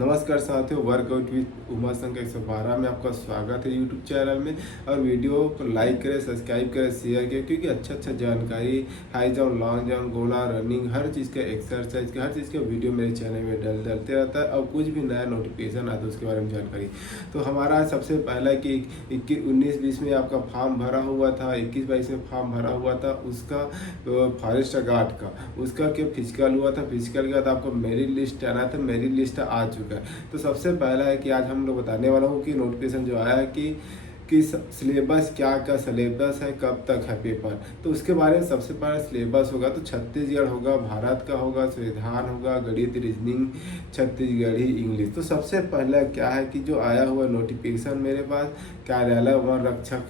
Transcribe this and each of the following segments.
नमस्कार साथियों, workout with Uma संघ 112 में आपका स्वागत है यूट्यूब चैनल में। और वीडियो को लाइक करें, सब्सक्राइब करें, शेयर करें, क्योंकि अच्छा जानकारी हाई जंप, लॉन्ग जंप, गोला, रनिंग, हर चीज़ का एक्सरसाइज का हर चीज़ का वीडियो मेरे चैनल में डलते रहता है। और कुछ भी नया नोटिफिकेशन आता है उसके बारे में जानकारी। तो हमारा सबसे पहला कि 19-20 में आपका फॉर्म भरा हुआ था, 21-22 में फॉर्म भरा हुआ था उसका, फॉरेस्ट गार्ड का, उसका क्या फिजिकल हुआ था। फिजिकल के बाद आपको मेरिट लिस्ट आना था, मेरिट लिस्ट आ चुका है। तो सबसे पहला है कि आज हम लोग बताने वाला हूँ कि नोटिफिकेशन जो आया है कि सिलेबस क्या सिलेबस है, कब तक है पेपर। तो उसके बारे में सबसे पहले सिलेबस होगा तो छत्तीसगढ़ होगा, भारत का होगा, संविधान होगा, गणित, रीजनिंग, छत्तीसगढ़ी, इंग्लिश। तो सबसे पहला क्या है कि जो आया हुआ नोटिफिकेशन मेरे पास कार्यालय वन रक्षक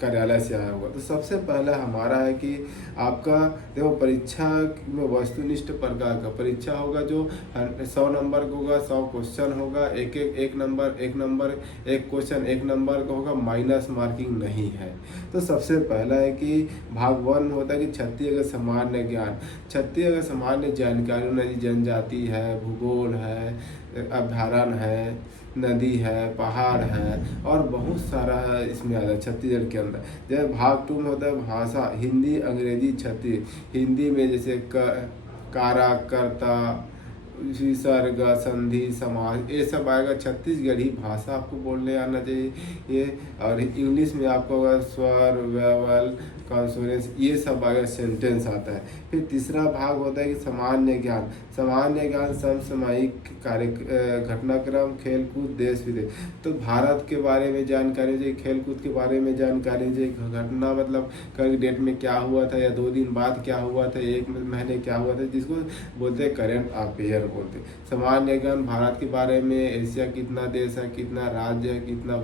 कार्यालय से आया हुआ। तो सबसे पहला हमारा है कि आपका देखो, परीक्षा में वस्तुनिष्ठ प्रकार का परीक्षा होगा जो 100 नंबर का होगा, 100 क्वेश्चन होगा, एक नंबर एक क्वेश्चन 1 नंबर का होगा, माइनस मार्किंग नहीं है। तो सबसे पहला है कि भाग 1 होता है कि छत्तीसगढ़ सामान्य ज्ञान। छत्तीसगढ़ सामान्य जानकारी, नदी, जनजाति है, भूगोल है, अभ्यारण्य है, नदी है, पहाड़ है, और बहुत सारा है इसमें आता है छत्तीसगढ़ के अंदर। जैसे भाग 2 में होता है भाषा, हिंदी, अंग्रेजी, हिंदी में जैसे कारा, कर्ता, विसर्ग, संधि, समाज, ये सब आएगा। छत्तीसगढ़ी भाषा आपको बोलने आना चाहिए ये। और इंग्लिश में आपको होगा स्वर, वेवल, कॉन्सोनेंस, ये सब आएगा, सेंटेंस आता है। फिर तीसरा भाग होता है कि सामान्य ज्ञान। सामान्य ज्ञान समसामयिक कार्य, घटनाक्रम, खेलकूद, देश विदेश। तो भारत के बारे में जानकारी चाहिए, खेलकूद के बारे में जानकारी चाहिए, घटना मतलब कल डेट में क्या हुआ था, या 2 दिन बाद क्या हुआ था, 1 महीने क्या हुआ था, जिसको बोलते हैं करंट अफेयर बोलते। सामान्य ज्ञान भारत के बारे में, एशिया कितना देश है, कितना राज्य है, कितना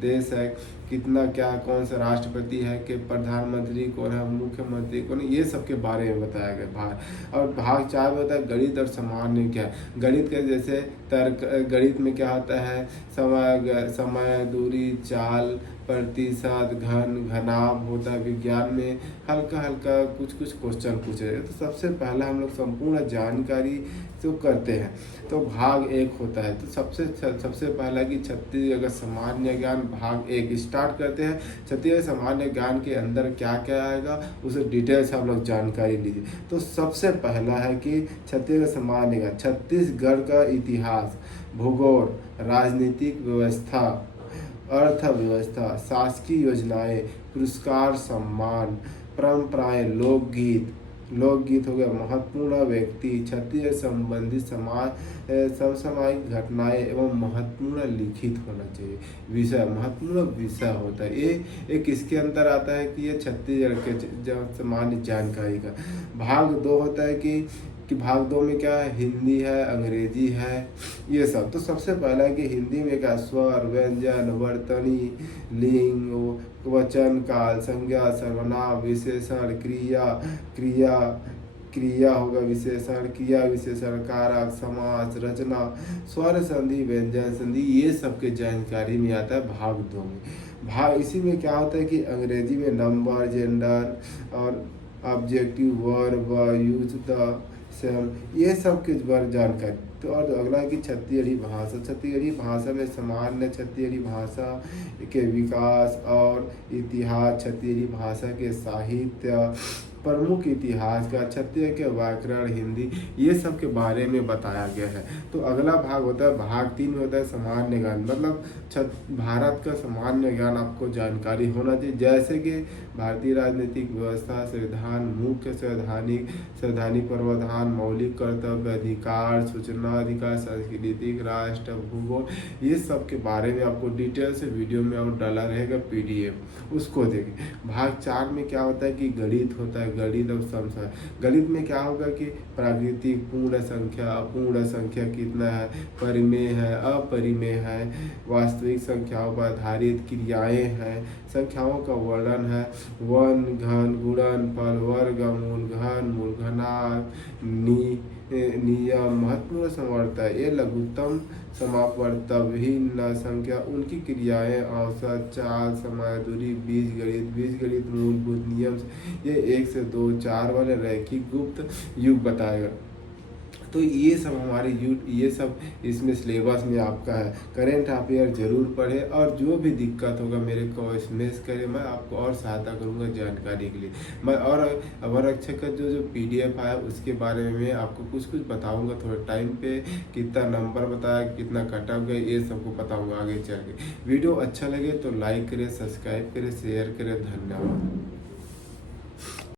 देश है, कितना क्या, कौन सा राष्ट्रपति है, कि प्रधानमंत्री कौन है, मुख्यमंत्री कौन है, ये सब के बारे में बताया गया भाग। और भाग 4 में होता है गणित और सामान्य ज्ञान। गणित के जैसे तर्क, गणित में क्या होता है, समय, दूरी, चाल, प्रतिशत, घनाभ होता है। विज्ञान में हल्का कुछ क्वेश्चन पूछे। तो सबसे पहला हम लोग संपूर्ण जानकारी जो करते हैं तो भाग 1 होता है। तो सबसे पहला कि छत्तीसगढ़ सामान्य ज्ञान भाग 1 स्टार्ट करते हैं। छत्तीसगढ़ सामान्य ज्ञान के अंदर क्या क्या आएगा उसे डिटेल से हम लोग जानकारी लीजिए। तो सबसे पहला है कि छत्तीसगढ़ सामान्य ज्ञान, छत्तीसगढ़ का इतिहास, भूगोल, राजनीतिक व्यवस्था, अर्थव्यवस्था, शासकीय योजनाएं, पुरस्कार, सम्मान, परंपराएं, लोकगीत हो गया, महत्वपूर्ण व्यक्ति, छत्तीसगढ़ संबंधित समसामयिक घटनाएं एवं महत्वपूर्ण लिखित होना चाहिए। विषय, महत्वपूर्ण विषय होता है ये किसके अंदर आता है कि ये छत्तीसगढ़ के सामान्य जानकारी का। भाग 2 होता है कि भाग 2 में क्या है, हिंदी है, अंग्रेजी है, ये सब। तो सबसे पहला है कि हिंदी में क्या, स्वर, व्यंजन, वर्तनी, लिंग, वचन, काल, संज्ञा, सर्वनाम, विशेषण, क्रिया होगा, विशेषण, क्रिया विशेषण, कारक, समास, रचना, स्वर संधि, व्यंजन संधि, ये सब के जानकारी में आता है भाग 2 में। इसी में क्या होता है कि अंग्रेजी में नंबर, जेंडर और objective verb, use the, same, ये सब के बारे जानकारी। तो और अगला है कि छत्तीसगढ़ी भाषा। छत्तीसगढ़ी भाषा में सामान्य छत्तीसगढ़ी भाषा के विकास और इतिहास, छत्तीसगढ़ी भाषा के साहित्य, प्रमुख इतिहास का, छत्तीसगढ़ के व्याकरण, हिंदी, ये सब के बारे में बताया गया है। तो अगला भाग होता है भाग 3 में होता है सामान्य ज्ञान, मतलब भारत का सामान्य ज्ञान आपको जानकारी होना चाहिए। जैसे कि भारतीय राजनीतिक व्यवस्था, संविधान, मुख्य संवैधानिक प्रावधान, मौलिक कर्तव्य, अधिकार, सूचना अधिकार, सांस्कृतिक, राष्ट्र, भूगोल, ये सब के बारे में आपको डिटेल से वीडियो में और डाला रहेगा PDF, उसको देखिए। भाग 4 में क्या होता है कि गणित होता है, गणित और समस्या। गणित में क्या होगा कि प्राकृतिक, पूर्ण संख्या, अपूर्ण संख्या कितना है, परिमेय है, अपरिमेय है, वास्तविक संख्याओं पर आधारित क्रियाएं हैं, संख्याओं का वर्णन है, वन, घन, गुणनफल, वर्गमूल, घनमूल, घनांक, नियम, महत्वपूर्ण समवर्त, ये लघुत्तम समापवर्त, भिन्न संख्या, उनकी क्रियाएं, औसत, चाल, समय, दूरी, बीजगणित मूलभूत नियम, ये 1 से 2, 4 वाले रैखिक गुप्त युग बताएगा। तो ये सब हमारे ये सब इसमें सिलेबस में आपका है। करंट अफेयर जरूर पढ़े और जो भी दिक्कत होगा मेरे को एसएमएस करें, मैं आपको और सहायता करूंगा जानकारी के लिए। मैं और अवरक्षक का जो पीडीएफ आया उसके बारे में आपको कुछ कुछ बताऊंगा थोड़े टाइम पे, कितना नंबर बताया, कितना कट ऑफ गया, ये सबको बताऊंगा आगे चल के। वीडियो अच्छा लगे तो लाइक करें, सब्सक्राइब करें, शेयर करें। धन्यवाद।